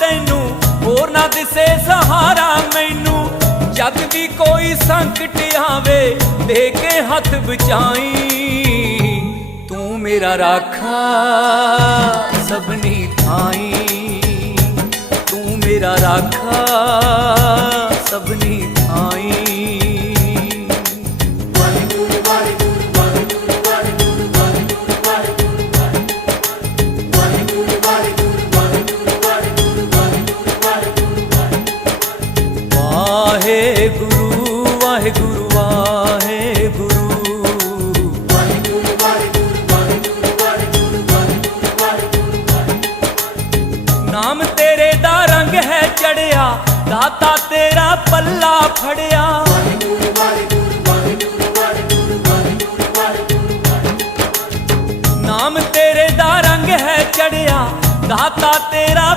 ਤੈਨੂੰ ਹੋਰ ਨਾ ਦਿਸੇ ਸਹਾਰਾ ਮੈਨੂੰ। ਜਦ ਵੀ ਕੋਈ ਸੰਕਟ ਆਵੇ ਦੇ ਕੇ ਹੱਥ ਬਚਾਈ। ਤੂੰ ਮੇਰਾ ਰਾਖਾ, ਸਭਨੀ ਥਾਈ। ਤੂੰ ਮੇਰਾ ਰਾਖਾ, ਸਭਨੀ ਥਾਈ। ਵਾਹਿਗੁਰੂ ਵਾਹਿਗੁਰੂ ਵਾਹਿਗੁਰੂ ਨਾਮ ਤੇਰੇ ਦਾ ਰੰਗ ਹੈ ਚੜਿਆ, ਦਾਤਾ ਤੇਰਾ ਪੱਲਾ ਫੜਿਆ। ਨਾਮ ਤੇਰੇ ਦਾ ਰੰਗ ਹੈ ਚੜਿਆ, ਦਾਤਾ ਤੇਰਾ